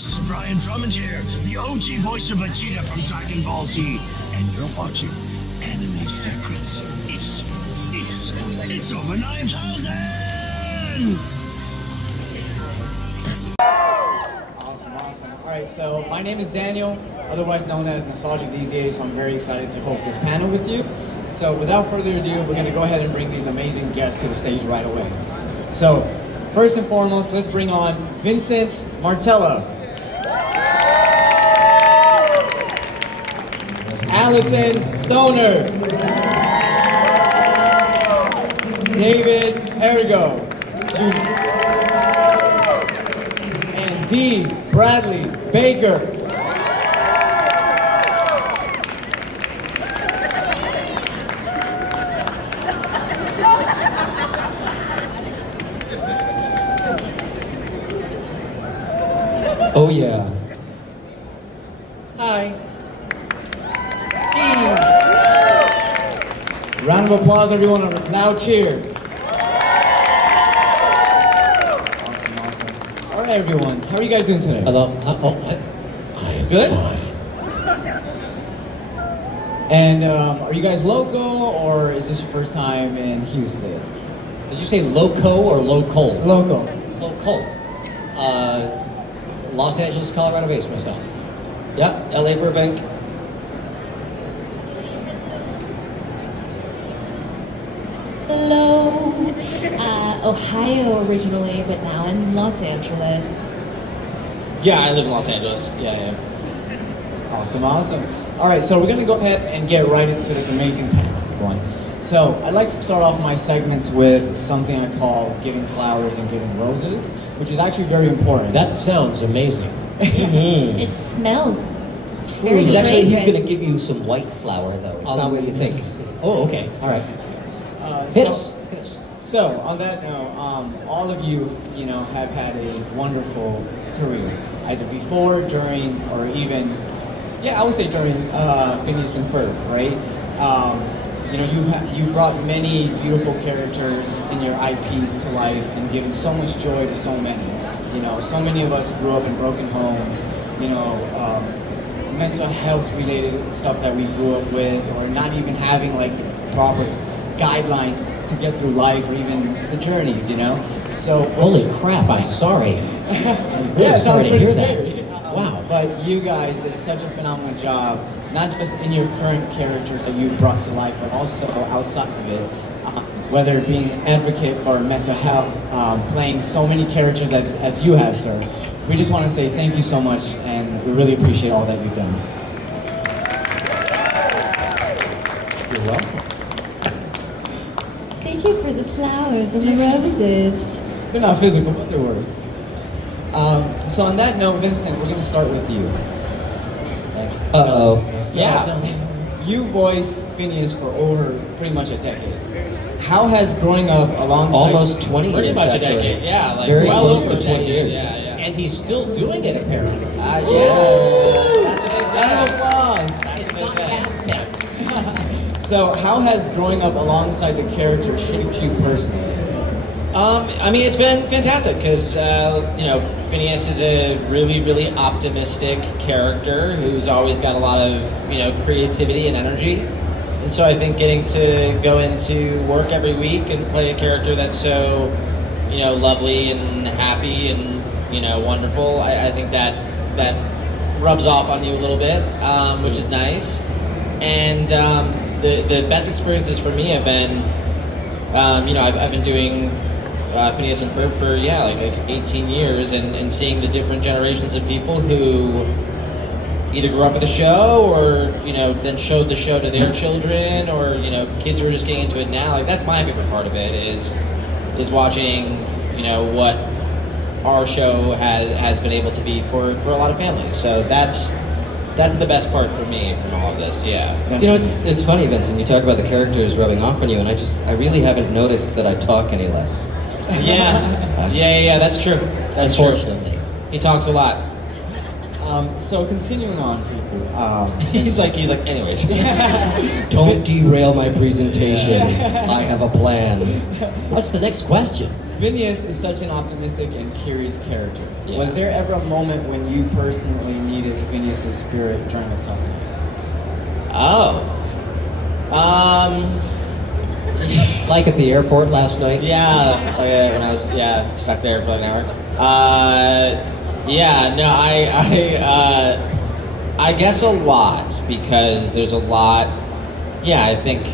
This is Brian Drummond here, the OG voice of Vegeta from Dragon Ball Z, and you're watching Anime Secrets. It's over 9,000! Awesome. Alright, so my name is Daniel, otherwise known as Nostalgic DZA, so I'm very excited to host this panel with you. So without further ado, we're going to go ahead and bring these amazing guests to the stage right away. So, first and foremost, let's bring on Vincent Martella. Alyson Stoner. David Errigo Jr. And D. Bradley Baker. Oh yeah. Hi. D. Round of applause, everyone. A loud cheer. Awesome. All right, everyone. How are you guys doing today? Hello. I am Good? fine. And are you guys local, or is this your first time in Houston? Did you say loco or local? Local. Local. Los Angeles, Colorado based myself. Yep, LA Burbank. Hello. Ohio originally, but now in Los Angeles. Yeah, I live in Los Angeles. Yeah. Awesome. All right, so we're gonna go ahead and get right into this amazing panel, everyone. So I'd like to start off my segments with something I call giving flowers and giving roses, which is actually very important. That sounds amazing. It smells very He's fragrant. going to give you some white flour, though. It's not what you think. Oh, okay. All right. So- Hit us. So, on that note, all of you, have had a wonderful career, either before, during, or even, I would say during Phineas and Ferb, right? You brought many beautiful characters in your IPs to life and given so much joy to so many. So many of us grew up in broken homes, mental health related stuff that we grew up with, or not even having like the proper guidelines to get through life, or even the journeys, So Holy crap! I'm sorry. I'm really Yeah, it sorry sounds to hear pretty that. scary. Wow. But you guys did such a phenomenal job, not just in your current characters that you brought to life, but also outside of it. Whether being an advocate for mental health, playing so many characters as you have, sir. We just want to say thank you so much, and we really appreciate all that you've done. You're welcome. Thank you for the flowers and the roses. They're not physical, but they were. So on that note, Vincent, we're going to start with you. Uh-oh. Yeah, you voiced Phineas for over pretty much a decade. How has growing up alongside... Almost 20 Pretty years, much actually. a decade. Yeah, like Very well close over to a 20 decade. years. Yeah. And he's still doing it apparently. Yeah. That's what they Round of say. applause. That's what they say. Past tense. So how has growing up alongside the character shaped you personally? It's been fantastic because Phineas is a really, really optimistic character who's always got a lot of creativity and energy, and so I think getting to go into work every week and play a character that's so lovely and happy and wonderful, I think that rubs off on you a little bit, which is nice. And the best experiences for me have been I've been doing Phineas and Ferb for like 18 years, and seeing the different generations of people who either grew up with the show or then showed the show to their children, or kids who are just getting into it now. Like, that's my favorite part of it is watching what our show has been able to be for a lot of families. So that's the best part for me from all of this. Yeah. It's funny, Vincent, you talk about the characters rubbing off on you, and I really haven't noticed that I talk any less. Yeah, that's true. That's Unfortunately. true. He talks a lot. So continuing on, people. He's like, anyways. Don't derail my presentation. I have a plan. What's the next question? Phineas is such an optimistic and curious character. Yeah. Was there ever a moment when you personally needed Phineas's spirit during a tough time? Oh. Like at the airport last night? Yeah, when I was stuck there for like an hour. I guess a lot, because there's a lot. Yeah, I think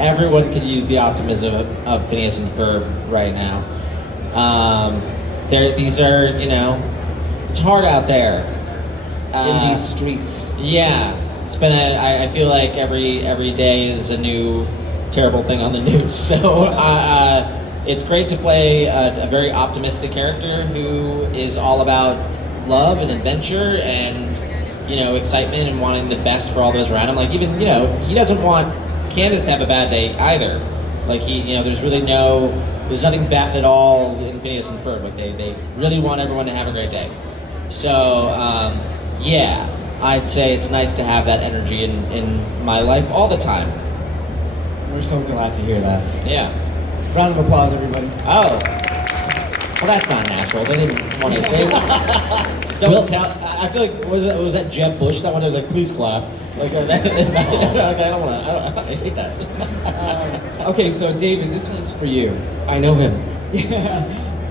everyone could use the optimism of Phineas and Ferb right now. These are, it's hard out there In these streets. Yeah, it's been I feel like every day is a new terrible thing on the news. So it's great to play a very optimistic character who is all about love and adventure and excitement and wanting the best for all those around him. Like even he doesn't want Candace to have a bad day either. Like there's nothing bad at all in Phineas and Ferb. Like they really want everyone to have a great day. So yeah, I'd say it's nice to have that energy in my life all the time. We're so glad to hear that. Yeah. Round of applause, everybody. Oh. Well, that's not natural. They didn't want to. Don't tell. I feel like was that Jeb Bush? That one was like, please clap. Like okay, I don't want to. I hate that. Okay, so David, this one's for you. I know him. Yeah.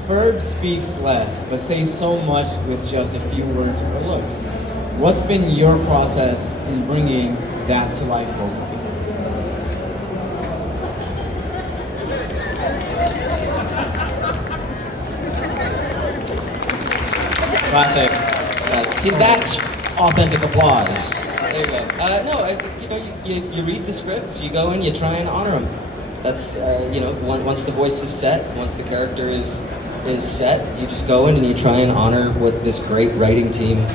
Ferb speaks less, but says so much with just a few words or looks. What's been your process in bringing that to life vocally? Classic. See, that's authentic applause. There you go. No, you read the scripts, you go in, you try and honor them. That's, once the voice is set, once the character is set, you just go in and you try and honor what this great writing team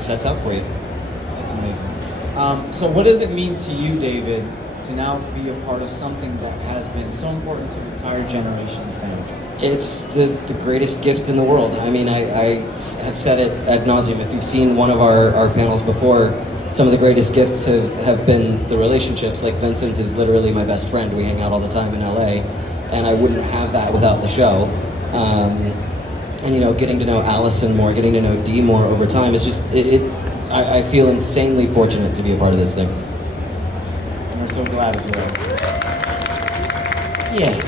sets up for you. That's amazing. So what does it mean to you, David, to now be a part of something that has been so important to an entire generation of fans? It's the greatest gift in the world. I mean, I have said it ad nauseum. If you've seen one of our panels before, some of the greatest gifts have been the relationships. Like Vincent is literally my best friend. We hang out all the time in LA, and I wouldn't have that without the show. And getting to know Alyson more, getting to know Dee more over time, is just I feel insanely fortunate to be a part of this thing. And we're so glad as well. Yeah.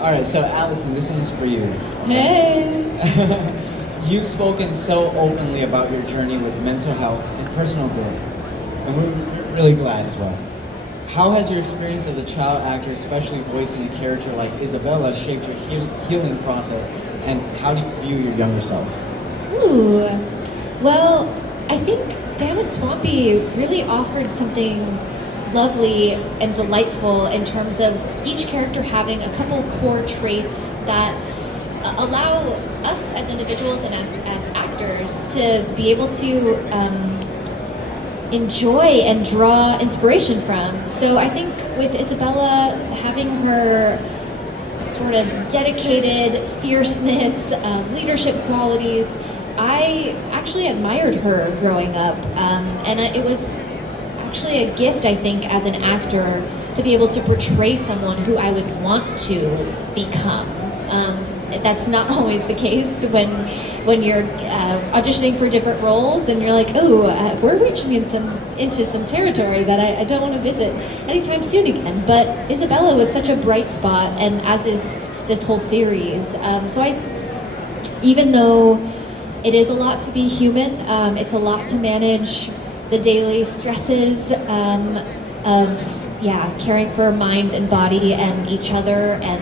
All right, so Alyson, this one's for you. Hey! You've spoken so openly about your journey with mental health and personal growth, and we're really glad as well. How has your experience as a child actor, especially voicing a character like Isabella, shaped your healing process, and how do you view your younger self? Ooh. Well, I think Damn It Swampy really offered something lovely and delightful in terms of each character having a couple core traits that allow us as individuals and as actors to be able to enjoy and draw inspiration from. So I think with Isabella, having her sort of dedicated fierceness, leadership qualities, I actually admired her growing up, and it was actually a gift, I think, as an actor, to be able to portray someone who I would want to become. That's not always the case when you're auditioning for different roles, and you're like, oh, we're reaching into some territory that I don't want to visit anytime soon again. But Isabella was such a bright spot, and as is this whole series. So even though it is a lot to be human, it's a lot to manage the daily stresses of caring for mind and body and each other and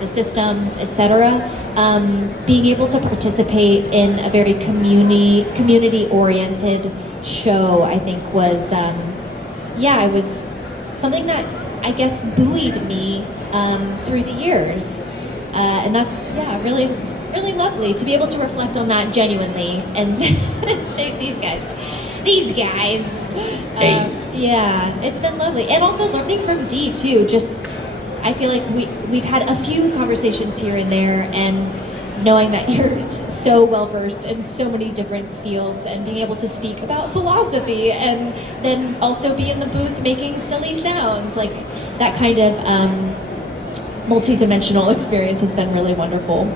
the systems, etc. Being able to participate in a very community-oriented show, I think, was it was something that I guess buoyed me through the years, and that's really lovely to be able to reflect on that genuinely and thank these guys. It's been lovely, and also learning from Dee too. Just I feel like we've had a few conversations here and there, and knowing that you're so well versed in so many different fields and being able to speak about philosophy and then also be in the booth making silly sounds, like that kind of multi-dimensional experience has been really wonderful.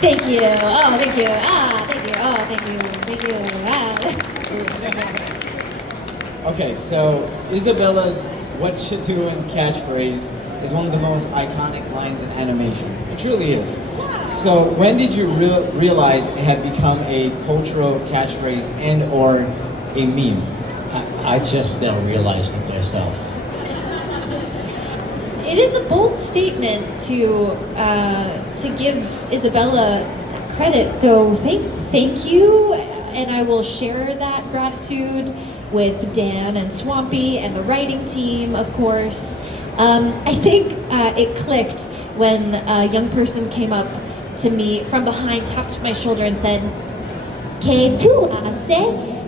Thank you. Oh, thank you. Ah, thank you. Oh, thank you. Thank you. Ah. Okay, so Isabella's "What You Doing" catchphrase is one of the most iconic lines in animation. It truly is. So when did you realize it had become a cultural catchphrase and/or a meme? I just now realized it myself. It is a bold statement to give Isabella credit, though. Thank you, and I will share that gratitude with Dan and Swampy and the writing team, of course. I think it clicked when a young person came up to me from behind, tapped my shoulder, and said, "Que tu haces?"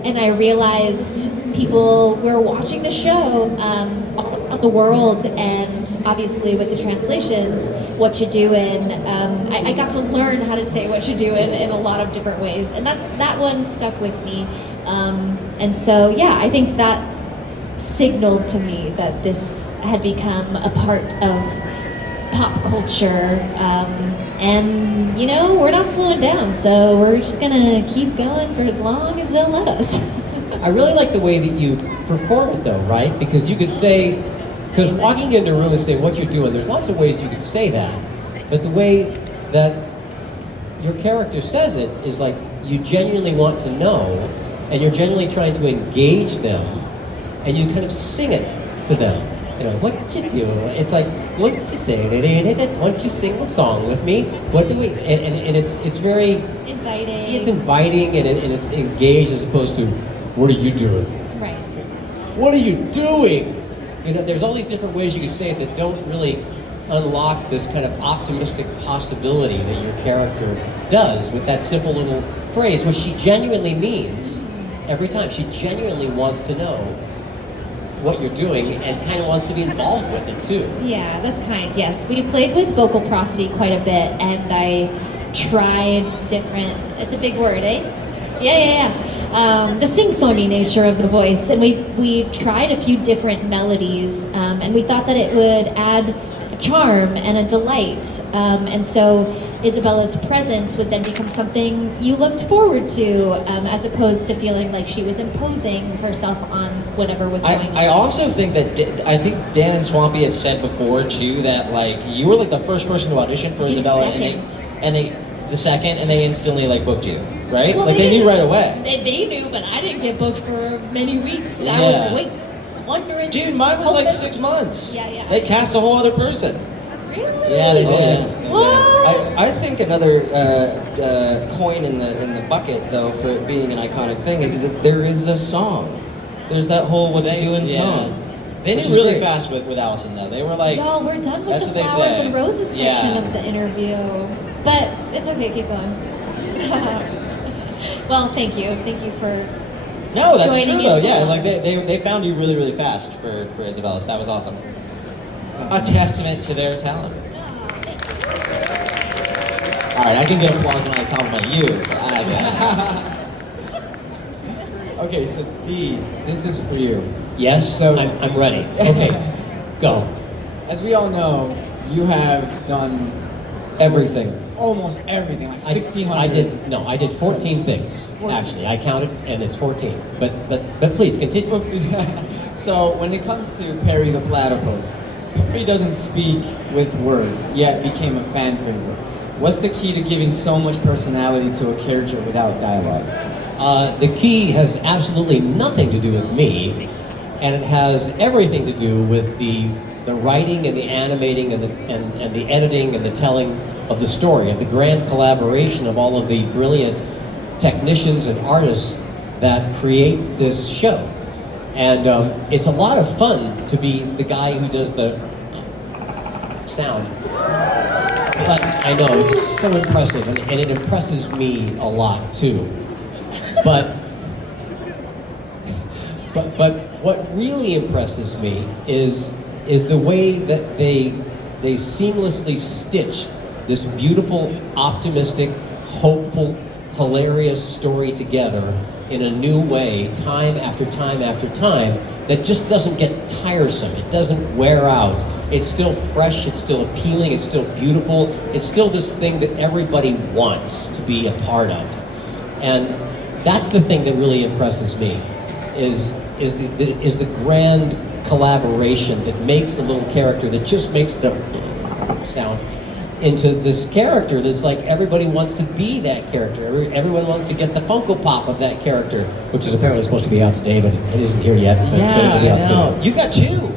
And I realized people were watching the show all around the world, and obviously with the translations, "What you doing?" I got to learn how to say "what you doing" in a lot of different ways, and that one stuck with me. And so, yeah, I think that signaled to me that this had become a part of pop culture. And, you know, we're not slowing down, so we're just gonna keep going for as long as they'll let us. I really like the way that you perform it, though, right? Because you could say, because walking into a room and saying "what you're doing," there's lots of ways you could say that, but the way that your character says it is like you genuinely want to know, and you're genuinely trying to engage them, and you kind of sing it to them. You know, "what you doing?" It's like, "What you say? Why don't you sing a song with me? What do we?" And it's very Inviting. It's inviting and it's engaged as opposed to "what are you doing?" Right. What are you doing? You know, there's all these different ways you could say it that don't really unlock this kind of optimistic possibility that your character does with that simple little phrase, which she genuinely means every time. She genuinely wants to know what you're doing and kind of wants to be involved with it too. Yeah, that's kind. Yes, we played with vocal prosody quite a bit, and I tried different. It's a big word, eh? Yeah. The sing-songy nature of the voice, and we tried a few different melodies, and we thought that it would add a charm and a delight, and so Isabella's presence would then become something you looked forward to, as opposed to feeling like she was imposing herself on whatever was going on. I also think that I think Dan and Swampy had said before too that like you were like the first person to audition for Isabella, and they the second, and they instantly like booked you, right? Well, like they knew right away. They knew, but I didn't get booked for many weeks. Yeah. I was wondering. Dude, mine was like 6 months. Yeah. They cast a whole other person. Really? Yeah, they did. What? I think another coin in the bucket, though, for it being an iconic thing, is that there is a song. There's that whole "what you doing" song. They which did is really great. fast with Alyson though. They were like, Y'all, we're done with that's the what they flowers say. and roses section Yeah. of the interview. But it's okay, keep going. Well, thank you. Thank you for No, that's joining true though. in. Yeah, it's like they found you really, really fast for Isabella. So that was awesome. A testament to their talent. All right, I can get applause when I compliment you. Okay, so D, this is for you. Yes, So- I'm ready. Okay, go. As we all know, you have done Everything. almost everything, like I 1,600. I did 14 things, actually. I counted, and it's 14. But please, continue. So when it comes to Perry the Platypus, Perry doesn't speak with words, yet became a fan favorite. What's the key to giving so much personality to a character without dialogue? The key has absolutely nothing to do with me, and it has everything to do with the writing and the animating and the editing and the telling of the story, of the grand collaboration of all of the brilliant technicians and artists that create this show. And it's a lot of fun to be the guy who does the sound. But I know, it's so impressive, and it impresses me a lot too. But what really impresses me is the way that they seamlessly stitch this beautiful, optimistic, hopeful, hilarious story together in a new way, time after time after time, that just doesn't get tiresome. It doesn't wear out. It's still fresh, it's still appealing, it's still beautiful. It's still this thing that everybody wants to be a part of. And that's the thing that really impresses me, is the grand collaboration that makes a little character that just makes the sound into this character that's like everybody wants to be that character. Everyone wants to get the Funko Pop of that character, which is apparently supposed to be out today, but it isn't here yet. But it'll be out soon. You got two.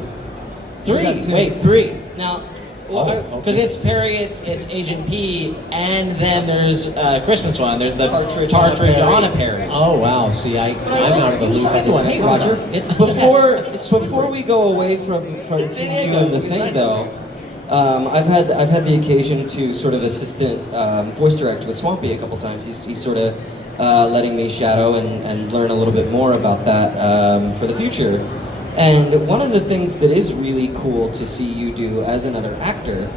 Three. Wait, three. Now, Because it's Perry, it's Agent P, and then there's a Christmas one. There's the Partridge on a Perry. Oh wow! See, I'm out of the loop. Signed one. Hey, Roger. before we go away from doing the thing though, I've had the occasion to sort of assistant voice direct with Swampy a couple times. He's sort of letting me shadow and learn a little bit more about that for the future. And one of the things that is really cool to see you do as another actor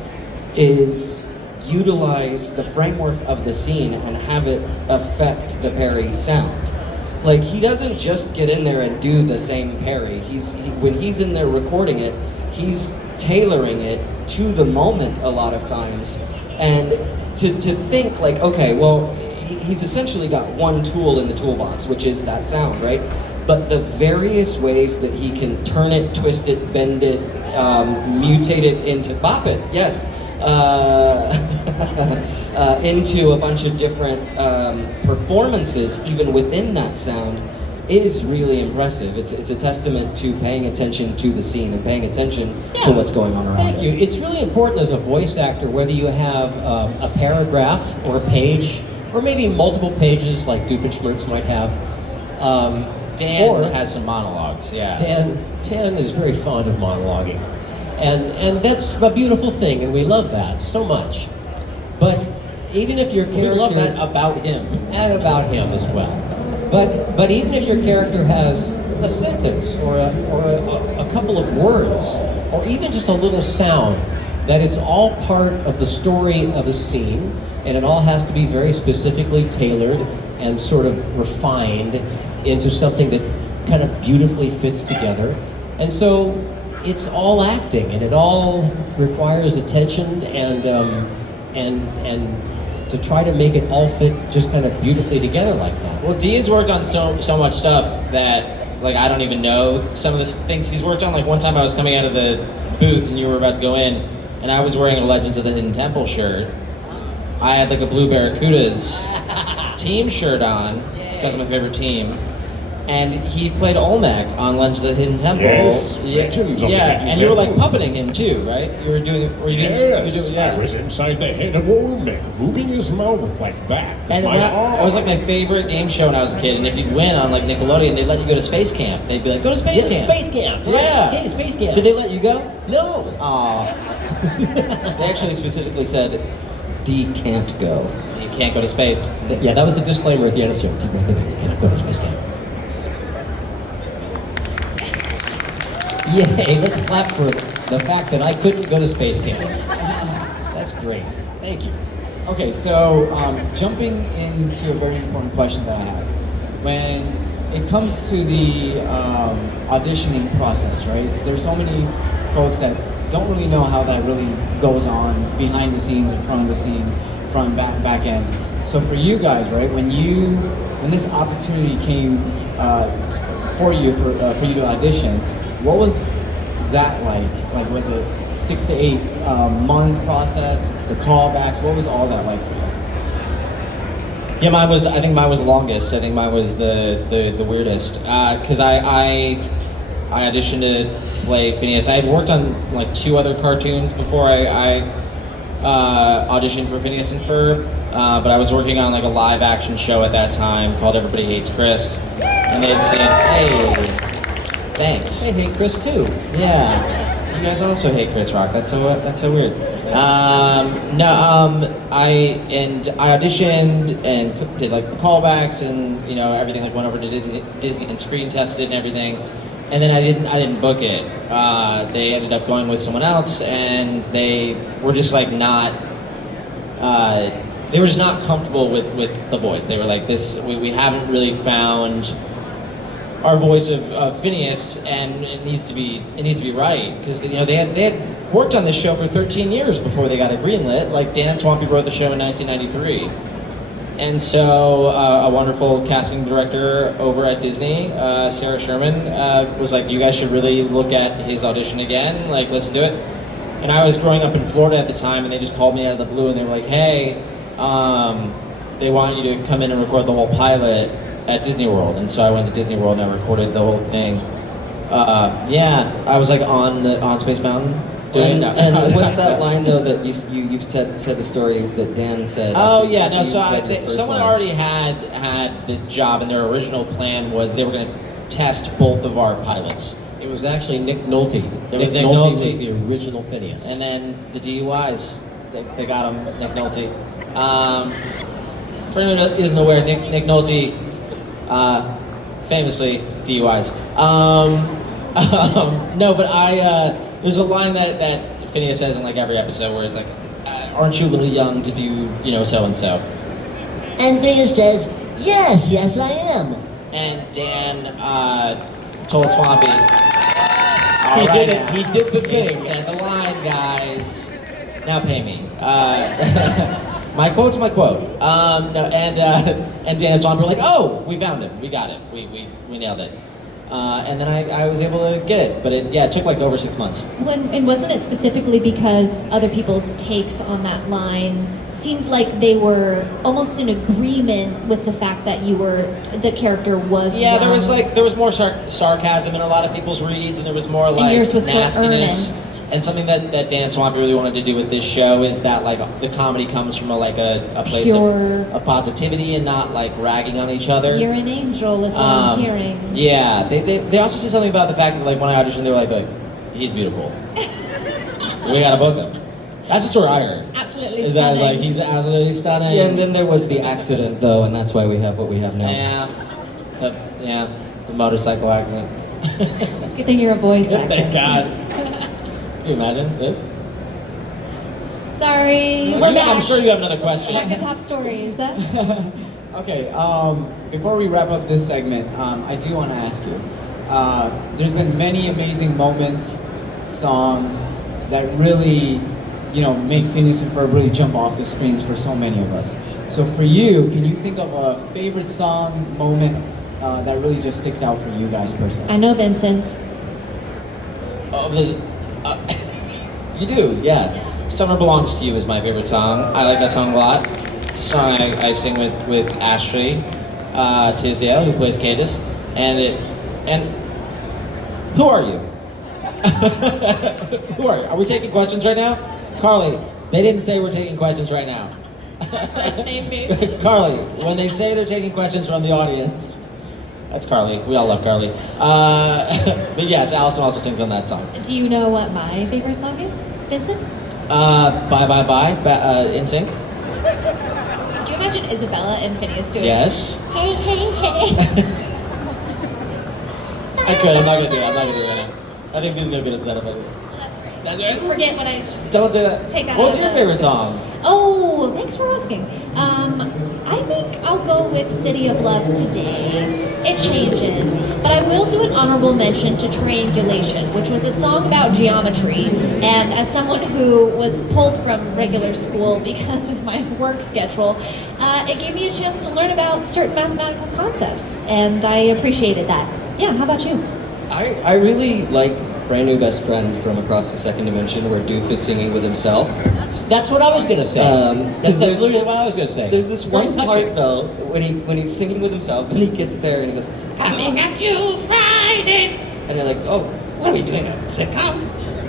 is utilize the framework of the scene and have it affect the Perry sound. Like, he doesn't just get in there and do the same Perry. When he's in there recording it, he's tailoring it to the moment a lot of times. And to think like, okay, well, he's essentially got one tool in the toolbox, which is that sound, right? But the various ways that he can turn it, twist it, bend it, mutate it into, bop it, yes, into a bunch of different performances, even within that sound, is really impressive. It's a testament to paying attention to the scene and paying attention to what's going on around Thank you. It's really important as a voice actor, whether you have a paragraph or a page, or maybe multiple pages like Doofenshmirtz might have. Dan has some monologues, yeah. Dan is very fond of monologuing. And that's a beautiful thing, and we love that so much. But even if your character... We love that about him. And about him as well. But even if your character has a sentence or a couple of words, or even just a little sound, that it's all part of the story of a scene, and it all has to be very specifically tailored and sort of refined into something that kind of beautifully fits together. And so it's all acting, and it all requires attention and to try to make it all fit just kind of beautifully together like that. Well, Dean's worked on so much stuff that, like, I don't even know some of the things he's worked on. Like, one time I was coming out of the booth and you were about to go in, and I was wearing a Legends of the Hidden Temple shirt. I had like a Blue Barracudas team shirt on, because that's my favorite team. And he played Olmec on Legends of the Hidden Temple. Yes, Legends of the Hidden and you were like Temple. puppeting him too, right? You were doing. Yes, I was inside the head of Olmec, moving his mouth like that. And My that was like my favorite game show when I was a kid. And if you'd win on like Nickelodeon, they'd let you go to space camp. They'd be like, go to space camp. Space camp. Yeah. Yes, space camp. Did they let you go? No. Aw. They actually specifically said, D can't go. You can't go to space. Yeah, that was the disclaimer at the end of the show. You cannot go to space camp. Yay, let's clap for the fact that I couldn't go to space camp. That's great. Thank you. Okay, so jumping into a very important question that I have. When it comes to the auditioning process, right? There's so many folks that don't really know how that really goes on behind the scenes, in front of the scene, front and back end. So for you guys, right, when this opportunity came for you to audition, what was that like? Like, was it 6 to 8 month process? The callbacks? What was all that like for you? Yeah, I think mine was the longest. I think mine was the weirdest. Because I auditioned to play Phineas. I had worked on like 2 other cartoons before I auditioned for Phineas and Ferb. But I was working on like a live action show at that time called Everybody Hates Chris. And they'd seen, hey, thanks. They hate Chris too. Yeah, you guys also hate Chris Rock. That's so weird. I auditioned and did like callbacks and everything. Like went over to Disney and screen tested and everything, and then I didn't book it. They ended up going with someone else, and they were just like not they were just not comfortable with the voice. They were like, we haven't really found our voice of Phineas, and it needs to be right, because they had worked on this show for 13 years before they got it greenlit. Like, Dan Swampy wrote the show in 1993. And so a wonderful casting director over at Disney, Sarah Sherman, was like, you guys should really look at his audition again, like, listen to it. And I was growing up in Florida at the time, and they just called me out of the blue, and they were like, hey, they want you to come in and record the whole pilot at Disney World. And so I went to Disney World and I recorded the whole thing. I was like on Space Mountain. And what's that line though that you said the story that Dan said? Oh yeah, no. So someone already had the job, and their original plan was they were going to test both of our pilots. It was actually Nick Nolte. Nick Nolte Nolte was the original Phineas. And then the DUIs, they got him, Nick Nolte. For anyone who isn't aware, Nick Nolte, famously DUIs. No, but there's a line that Phineas says in like every episode where it's like, aren't you a little young to do, so and so? And Phineas says, yes, I am. And Dan told Swampy, He did it. He did the thing. Said the line, guys. Now pay me. My quote's my quote. No, and Dan and Swampy were like, oh, we found him. We got it. We nailed it. And then I was able to get it, but it took like over 6 months. And wasn't it specifically because other people's takes on that line seemed like they were almost in agreement with the fact that the character was Yeah, young. there was more sarcasm in a lot of people's reads, and there was more like yours was so nastiness. earnest. And something that Dan Swampy really wanted to do with this show is that like the comedy comes from a place Pure. of positivity and not like ragging on each other. You're an angel is what I'm hearing. Yeah, they also said something about the fact that like when I auditioned they were like he's beautiful. We gotta book him. That's the story I heard. Absolutely Is that I was stunning. like he's absolutely stunning. Yeah, and then there was the accident though, and that's why we have what we have now. Yeah, the motorcycle accident. Good thing you're a voice actor. Thank God. Can you imagine this? Sorry, we're back. I'm sure you have another question. Back to top stories. Okay, before we wrap up this segment, I do want to ask you, there's been many amazing moments, songs that really, make Phineas and Ferb really jump off the screens for so many of us. So for you, can you think of a favorite song, moment, that really just sticks out for you guys personally? I know Vincent's. You do, yeah. Summer Belongs to You is my favorite song. I like that song a lot. It's a song I sing with Ashley Tisdale, who plays Candace. And who are you? Who are you? Are we taking questions right now? Carly, they didn't say we're taking questions right now. First name basis. Carly, when they say they're taking questions from the audience, that's Carly. We all love Carly. But yes, Alyson also sings on that song. Do you know what my favorite song is, Vincent? Bye Bye Bye, In Sync. Do you imagine Isabella and Phineas doing Yes. Hey, hey, hey. I could. I'm not gonna do it. I'm not gonna do it right now. I think these are gonna get upset if I do it. That's right. That's right. Forget what I just Don't say that. Take out What's of your the- favorite song? Oh, thanks for asking. I think I'll go with City of Love today. It changes, but I will do an honorable mention to Triangulation, which was a song about geometry. And as someone who was pulled from regular school because of my work schedule, it gave me a chance to learn about certain mathematical concepts, and I appreciated that. Yeah, how about you? I really like Brand New Best Friend from Across the Second Dimension, where Doof is singing with himself. That's what I was gonna say. That's there's- literally what I was gonna say. There's this one Very part touching. though when he's singing with himself, and he gets there and he goes, Coming at you Fridays. and you're like, oh, What are we doing? A sitcom?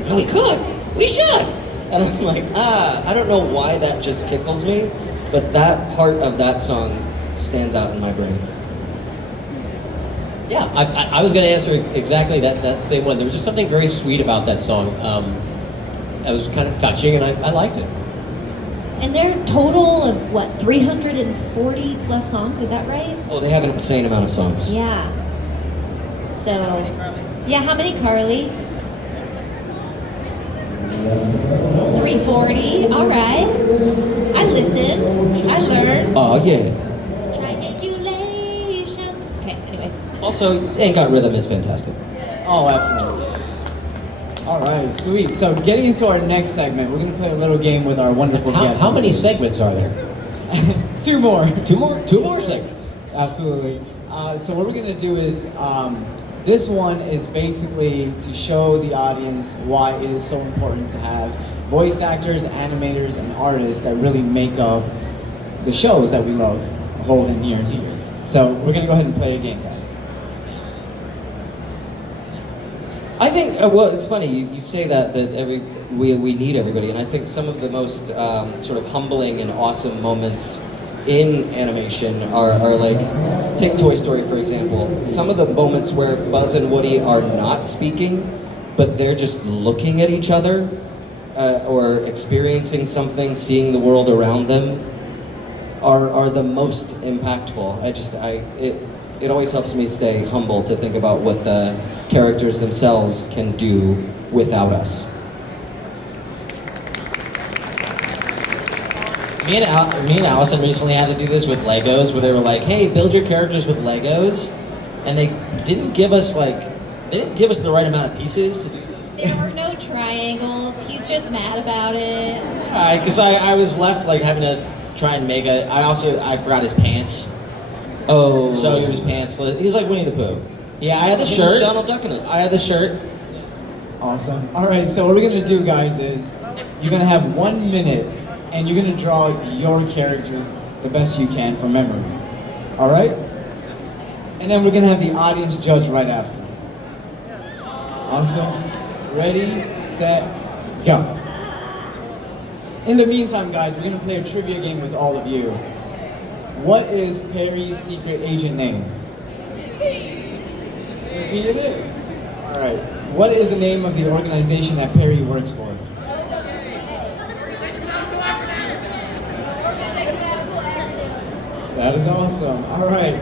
No, we could. We should. and I'm like, I don't know why that just tickles me, but that part of that song stands out in my brain. Yeah, I was going to answer exactly that same one. There was just something very sweet about that song. That was kind of touching, and I liked it. And their total of, what, 340 plus songs, is that right? Oh, they have an insane amount of songs. Yeah. So, yeah, how many, Carly? 340. All right. I listened. I learned. Oh yeah. Triangulation. Okay, anyways. Also, Ain't Got Rhythm is fantastic. Oh, absolutely. All right, sweet. So getting into our next segment, we're going to play a little game with our wonderful guests. How many segments are there? Two more. Two more segments. Absolutely. So what we're going to do is, this one is basically to show the audience why it is so important to have voice actors, animators, and artists that really make up the shows that we love, hold and near and dear. So we're going to go ahead and play a game, guys. I think, well, it's funny, you say that we need everybody, and I think some of the most sort of humbling and awesome moments in animation are like, take Toy Story for example. Some of the moments where Buzz and Woody are not speaking, but they're just looking at each other, or experiencing something, seeing the world around them, are the most impactful. It always helps me stay humble to think about what the characters themselves can do without us. Me and Alyson recently had to do this with Legos, where they were like, "Hey, build your characters with Legos," and they didn't give us the right amount of pieces to do them. There were no triangles. He's just mad about it. Because I was left like having to try and make I forgot his pants. Oh. So he was pantsless. He's like Winnie the Pooh. Yeah, I had the shirt. Donald Duck in it. I had the shirt. Awesome. All right, so what we're going to do, guys, is you're going to have 1 minute, and you're going to draw your character the best you can from memory. All right? And then we're going to have the audience judge right after. Awesome. Ready, set, go. In the meantime, guys, we're going to play a trivia game with all of you. What is Perry's secret agent name? Repeat it. All right. What is the name of the organization that Perry works for? That is awesome. All right.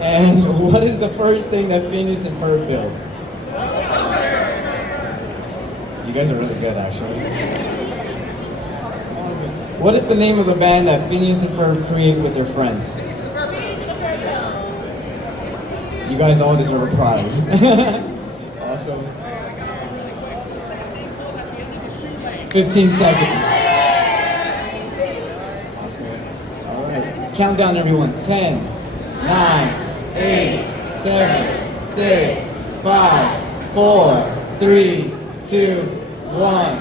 And what is the first thing that Phineas and Ferb built? You guys are really good, actually. What is the name of the band that Phineas and Ferb create with their friends? You guys all deserve a prize. Awesome. 15 seconds. Awesome. All right. Countdown, everyone. 10, 9, 8, 7, 6, 5, 4, 3, 2, 1.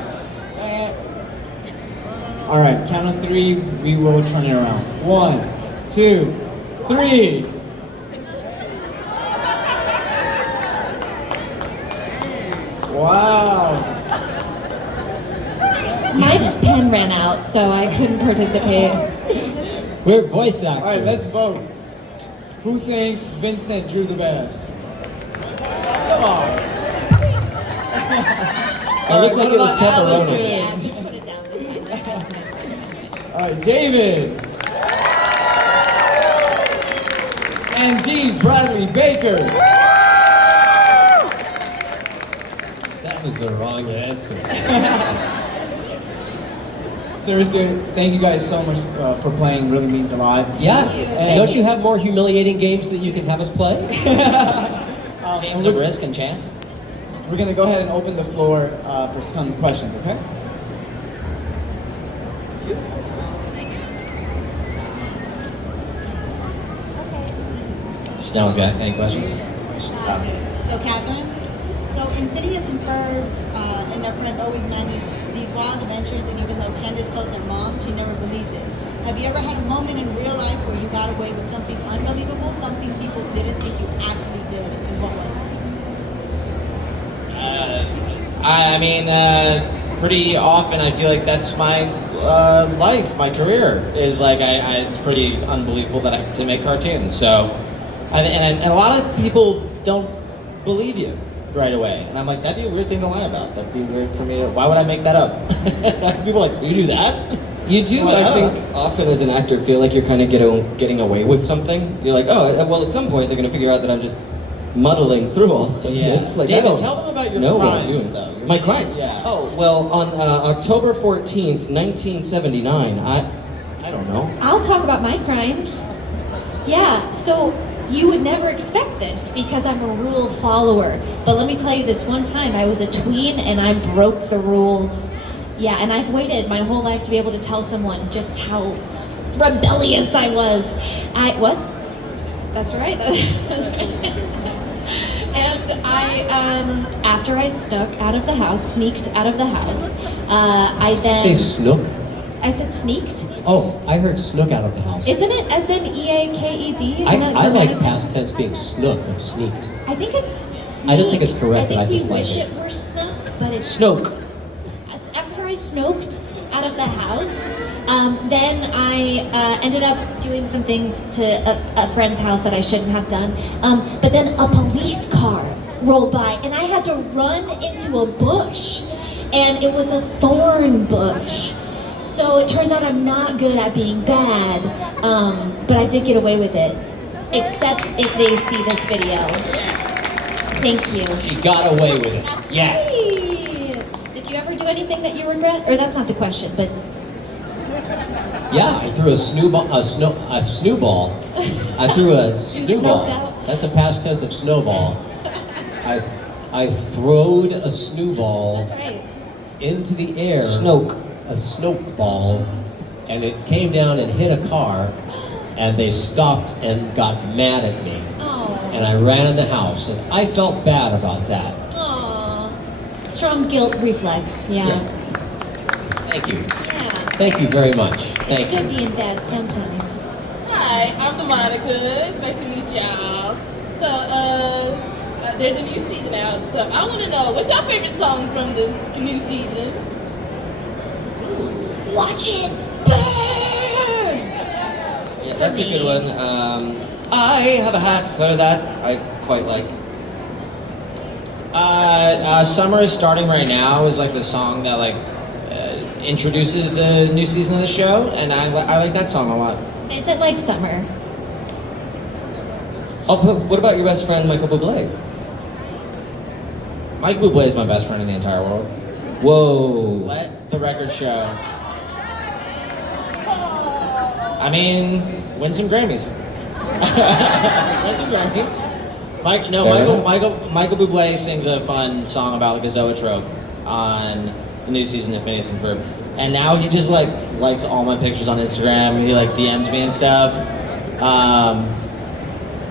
All right, count of 3, we will turn it around. 1, 2, 3. Wow. My pen ran out, so I couldn't participate. We're voice actors. All right, let's vote. Who thinks Vincent drew the best? Come on. It looks like it was pepperoni. Yeah, just put it down this time. All right, David. And D. Bradley Baker. That was the wrong answer. Seriously, thank you guys so much for playing. Really means a lot. Yeah. And don't you have more humiliating games that you can have us play? Games of risk and chance. We're going to go ahead and open the floor for some questions, okay? No one's got any questions? So Catherine, so in Phineas and Ferb and their friends always manage these wild adventures, and even though Candace tells their mom, she never believes it. Have you ever had a moment in real life where you got away with something unbelievable, something people didn't think you actually did, and what was it? I mean, pretty often I feel like that's my life, my career is like, it's pretty unbelievable that I have to make cartoons. So, and a lot of people don't believe you right away. And I'm like, that'd be a weird thing to lie about. That'd be weird for me. Why would I make that up? People are like, you do that? You do, I think, often as an actor feel like you're kind of getting away with something. You're like, oh, well, at some point they're going to figure out that I'm just muddling through all of Yeah. this. Like, I David, don't tell them about your know what I'm crimes, doing. though. My crimes? Yeah. Oh, well, on October 14th, 1979, I don't know. I'll talk about my crimes. Yeah, so you would never expect this because I'm a rule follower. But let me tell you, this one time I was a tween and I broke the rules. Yeah, and I've waited my whole life to be able to tell someone just how rebellious I was. What? That's right. That's right. And after I sneaked out of the house, I then... Say snook? I said sneaked. Oh, I heard snook out of the house. Isn't it S-N-E-A-K-E-D? I like past tense being snook and sneaked. I think it's sneaked. I don't think it's correct, but I just we like wish it. it were snook, but it's... Snoke. After I snoked out of the house, then I ended up doing some things to a friend's house that I shouldn't have done. But then a police car rolled by and I had to run into a bush. And it was a thorn bush. So it turns out I'm not good at being bad, but I did get away with it. Except if they see this video. Thank you. She got away with it. That's Yeah. right. Did you ever do anything that you regret? Or that's not the question, but... Yeah, I threw a snowball. I threw a snowball. snowed out? That's a past tense of snowball. I throwed a snowball That's right. into the air. Snoke. A snowball, and it came down and hit a car, and they stopped and got mad at me. Oh. And I ran in the house, and I felt bad about that. Aw. Strong guilt reflex, yeah. Thank you. Yeah. Thank you very much. Thank It's good you. being bad sometimes. Hi, I'm the Monica. It's nice to meet y'all. So, there's a new season out, so I want to know, what's your favorite song from this new season? Watch it burn! Yeah, that's a good one. I have a hat for that. I quite like. Summer is Starting Right Now is like the song that introduces the new season of the show, and I like that song a lot. It's like summer. Oh, but what about your best friend, Michael Bublé? Mike Bublé is my best friend in the entire world. Whoa. Let the record show. I mean, win some Grammys. Win some Grammys. Michael Bublé sings a fun song about like a zoetrope on the new season of Phineas and Ferb, and now he just likes all my pictures on Instagram. And he DMs me and stuff.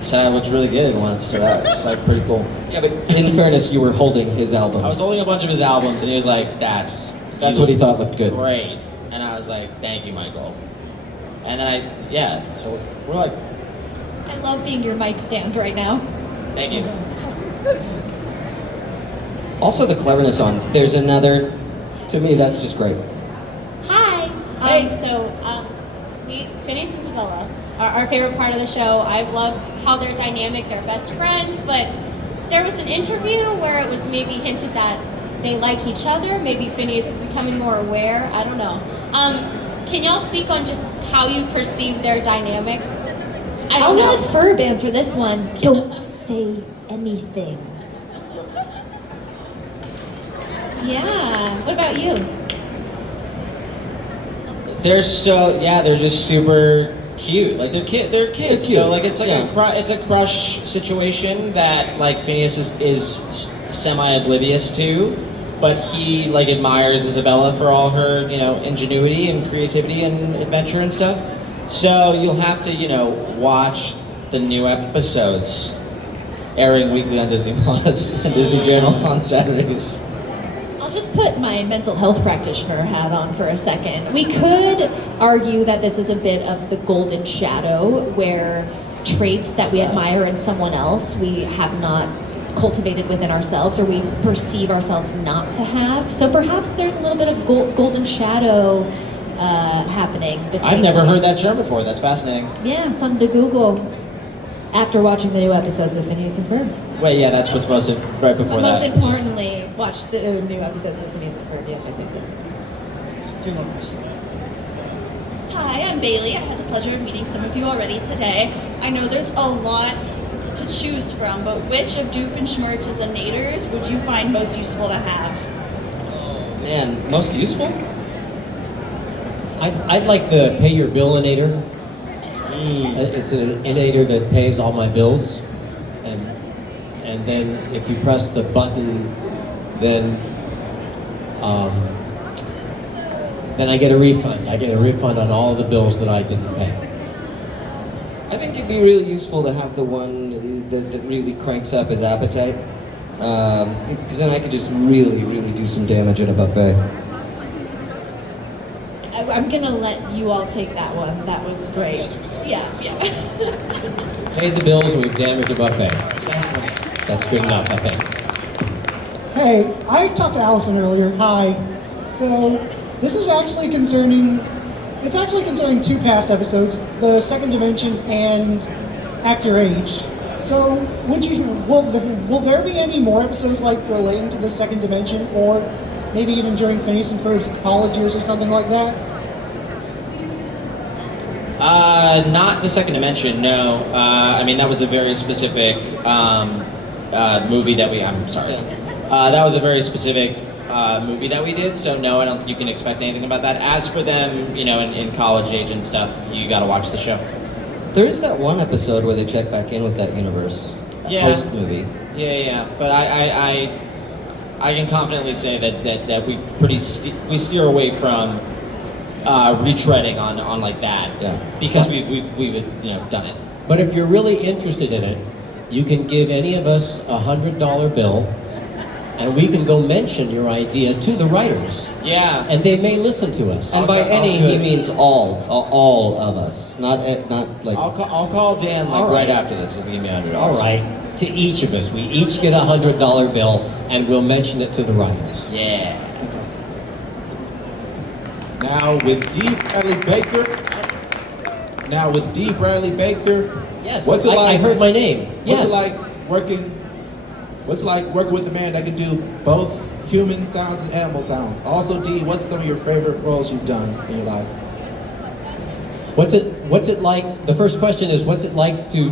Said I looked really good once, so that's pretty cool. Yeah, but in fairness, you were holding his albums. I was holding a bunch of his albums, and he was like, "That's what he thought looked good." Great, and I was like, "Thank you, Michael." And then so we're like, I love being your mic stand right now. "Thank you." Also, the cleverness on there's another. To me, that's just great. Hi. Phineas and Isabella are our favorite part of the show. I've loved how they're dynamic, they're best friends, but there was an interview where it was maybe hinted that they like each other. Maybe Phineas is becoming more aware. I don't know. Can y'all speak on just how you perceive their dynamic? I'll let Ferb answer this one. Don't say anything. Yeah. What about you? They're just super cute. Like they're kids. They're cute. So it's like Yeah. it's a crush situation that Phineas is semi-oblivious to, but he admires Isabella for all her ingenuity and creativity and adventure and stuff. So you'll have to watch the new episodes airing weekly on Disney Plus and Disney Channel on Saturdays. I'll just put my mental health practitioner hat on for a second. We could argue that this is a bit of the golden shadow, where traits that we admire in someone else we have not cultivated within ourselves, or we perceive ourselves not to have. So perhaps there's a little bit of golden shadow happening between I've never us. heard that term before. That's fascinating. Yeah, something to Google after watching the new episodes of Phineas and Ferb. Wait, yeah, that's what's supposed to right before But most that. importantly, watch the new episodes of Phineas and Ferb. Yes. Two more questions. Hi, I'm Bailey. I had the pleasure of meeting some of you already today. I know there's a lot to choose from, but which of Doofenshmirtz's innators would you find most useful to have? Man, most useful? I'd like the pay your bill innator. It's an innator that pays all my bills, and then if you press the button, then I get a refund. I get a refund on all the bills that I didn't pay. I think it'd be really useful to have the one that really cranks up his appetite, because then I could just really do some damage at a buffet. I'm gonna let you all take that one. That was great. Yeah. Paid the bills and we've damaged the buffet. That's good enough, I think. Hey, I talked to Alyson earlier. Hi. So, this is actually concerning two past episodes, the second dimension and actor age. So, will there be any more episodes like relating to the second dimension, or maybe even during Phineas and Ferb's college years or something like that? Not the second dimension, no. I mean, that was a very specific movie that I'm sorry. That was a very specific movie that we did, so no, I don't think you can expect anything about that. As for them, in college age and stuff, you gotta watch the show. There is that one episode where they check back in with that universe. Post movie. Yeah. But I can confidently say that we steer away from retreading on like that. Yeah. Because we've done it. But if you're really interested in it, you can give any of us a $100 bill, and we can go mention your idea to the writers. Yeah. And they may listen to us. And by any, he means all of us, not like. I'll call Dan right after this if you give me $100. All right. To each of us, we each get a $100 bill, and we'll mention it to the writers. Yeah. Now with D. Bradley Baker. Yes. What's it like? I heard my name. Yes. What's it like working with a man that can do both human sounds and animal sounds? Also, D, what's some of your favorite roles you've done in your life? What's it like? The first question is, what's it like to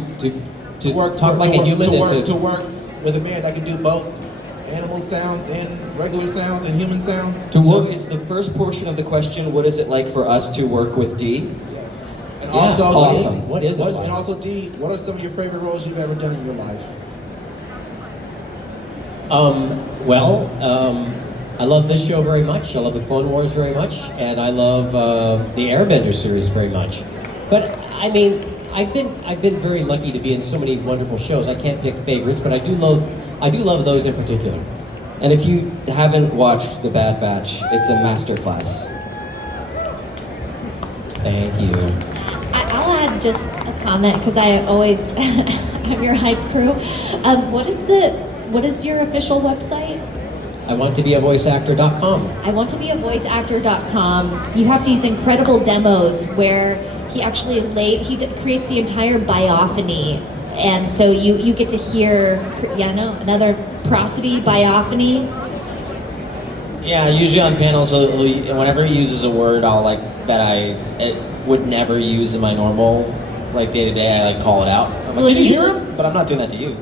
talk like a human to work with a man that can do both animal sounds and regular sounds and human sounds? So is the first portion of the question, what is it like for us to work with D? Yes. And also, awesome. What is it like? And also, D, what are some of your favorite roles you've ever done in your life? I love this show very much. I love the Clone Wars very much, and I love the Airbender series very much. But I mean, I've been very lucky to be in so many wonderful shows. I can't pick favorites, but I do love those in particular. And if you haven't watched The Bad Batch, it's a masterclass. Thank you. I'll add just a comment because I always I'm your hype crew. What is your official website? I want to be a voiceactor.com. I want to be a voiceactor.com. You have these incredible demos where he actually creates the entire biophony, and so you get to hear another prosody biophony. Yeah, usually on panels, whenever he uses a word, I would never use in my normal day to day. I call it out. I'm like, did you hear him? But I'm not doing that to you.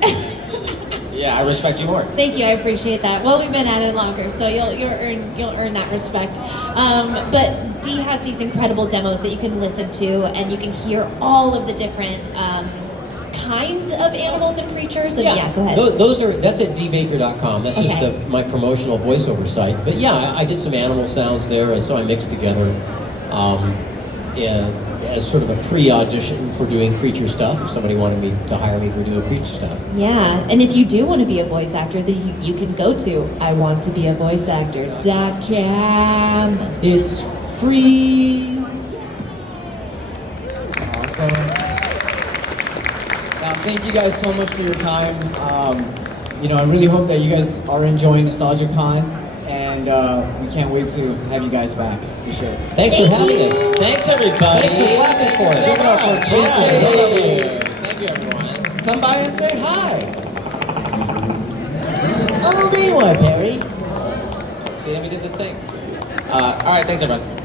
Yeah, I respect you more. Thank you, I appreciate that. Well, we've been at it longer, so you'll earn that respect. But Dee has these incredible demos that you can listen to, and you can hear all of the different kinds of animals and creatures. And yeah go ahead. That's at dbaker.com. That's just my promotional voiceover site. But yeah, I did some animal sounds there, and so I mixed together as sort of a pre-audition for doing creature stuff. If somebody wanted me to hire me for doing creature stuff. Yeah, and if you do want to be a voice actor, then you can go to iwanttobeavoiceactor.com. It's free. Awesome. Now, thank you guys so much for your time. I really hope that you guys are enjoying Nostalgia Con, and we can't wait to have you guys back, for sure. Thanks for having us. Thanks, everybody. Thanks for clapping for us. Give it up for Jason. Thank you, everyone. Come by and say hi. Oh, there you are, Perry. See how we did the thing. All right, thanks, everyone.